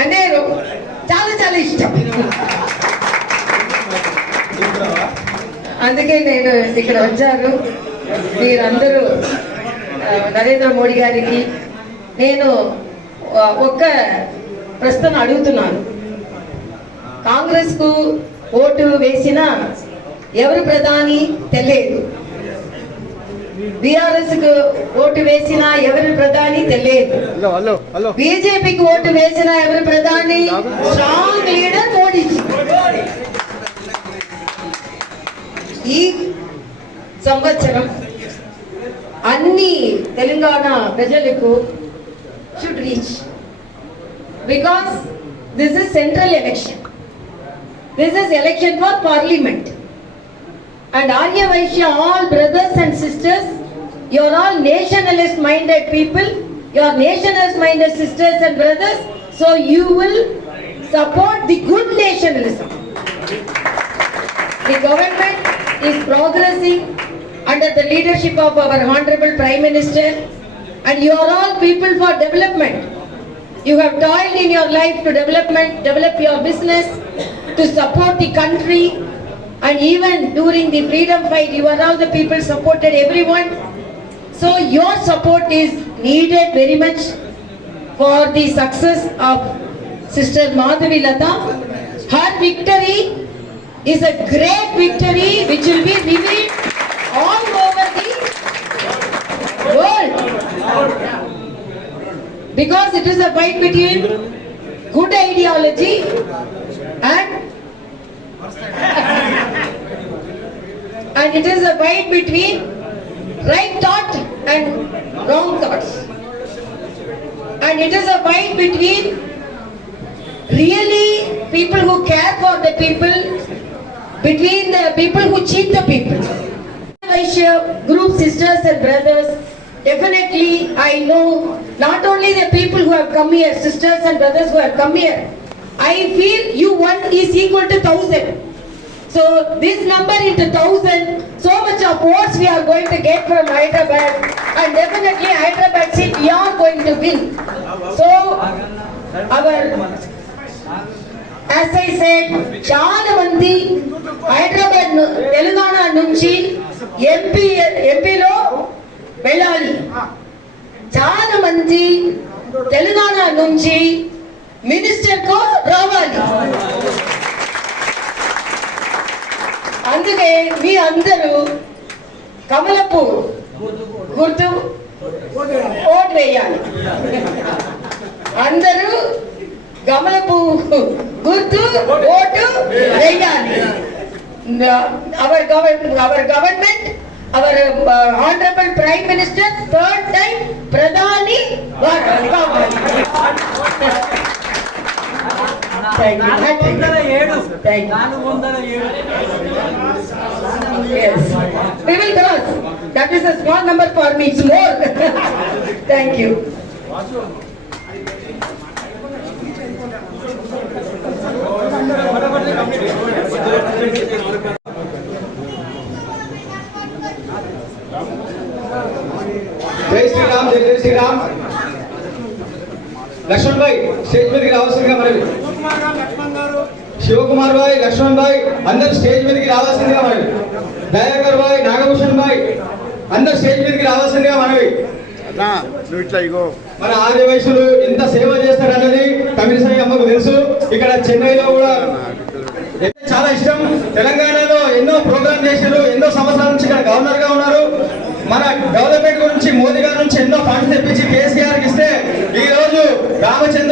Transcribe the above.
అంటే చాలా చాలా ఇష్టం. అందుకే నేను ఇక్కడ వచ్చాను. మీరందరూ నరేంద్ర మోడీ గారికి నేను ఒక్క ప్రశ్న అడుగుతున్నాను. కాంగ్రెస్కు ఓటు వేసినా ఎవరు ప్రధాని తెలియదు, బీఆర్ఎస్ కు ఓటు వేసినా ఎవరు ప్రధాని తెలియదు, బీజేపీకి ఓటు వేసినా ఎవరు ప్రధాని? Strong leader Modiji. ఈ సంవత్సరం అన్ని తెలంగాణ ప్రజలకు should reach, because this is central election. This is election for parliament. And Arya Vaishya, all brothers and sisters, you are all nationalist minded people. You are nationalist minded sisters and brothers. So you will support the good nationalism. The government is progressing under the leadership of our Honorable Prime Minister. And you are all people for development. You have toiled in your life to develop your business, to support the country, and even during the freedom fight, you are all the people supported everyone. So your support is needed very much for the success of Sister Madhavi Lata. Her victory is a great victory which will be revealed all over the world. Because it is a fight between good ideology and it is a fight between right thought and wrong thoughts. And it is a fight between really people who care for the people, between the people who cheat the people. Vaishya group sisters and brothers, definitely I know not only the people who have come here, sisters and brothers who have come here, I feel you one is equal to 1,000. So this number into 1,000, so much of votes we are going to get from Hyderabad, and definitely Hyderabad seat we are going to win. So our, as I said, చాలా మంది హైదరాబాద్ తెలంగాణ నుంచి ఎంపీలో వెళ్ళాలి, చాలా మంది తెలంగాణ నుంచి మినిస్టర్ కు రావాలి. అందుకే మీ అందరూ కమలపు గుర్తు ఓటు వేయాలి. అందరూ కమలపు గుర్తు ఓటు వేయాలి. Our government, our Honorable Prime Minister, third time Pradhani Thank you. Yes. We will cross. That is a small number for me. It's more. Thank you. जय श्री राम, जय जय श्री राम. लक्ष्मण भाई स्टेज మీదకి రావాల్సిందిగా మనవి. శివకుమార్ భాయ్, లక్ష్మణ్ భాయ్ అందరూ స్టేజ్ మీదకి రావాల్సిందిగా మనవి. దయాకర్ భాయ్, నాగభూషణ్ భాయ్ అందరూ స్టేజ్ మీదకి రావాల్సిందిగా మనవి. మన ఆర్య వైశ్యులు ఎంత సేవ చేస్తారన్నది తమిళసాయి అమ్మకు తెలుసు. ఇక్కడ చెన్నైలో కూడా చాలా ఇష్టం. తెలంగాణలో ఎన్నో ప్రోగ్రామ్ చేశారు, ఎన్నో సంవత్సరాల నుంచి ఇక్కడ గవర్నర్ గా ఉన్నారు. మన డెవలప్మెంట్ గురించి మోదీ గారి నుంచి ఎన్నో ఫండ్స్ తెప్పించి కేసీఆర్ ఇస్తే ఈ రోజు రామచంద్ర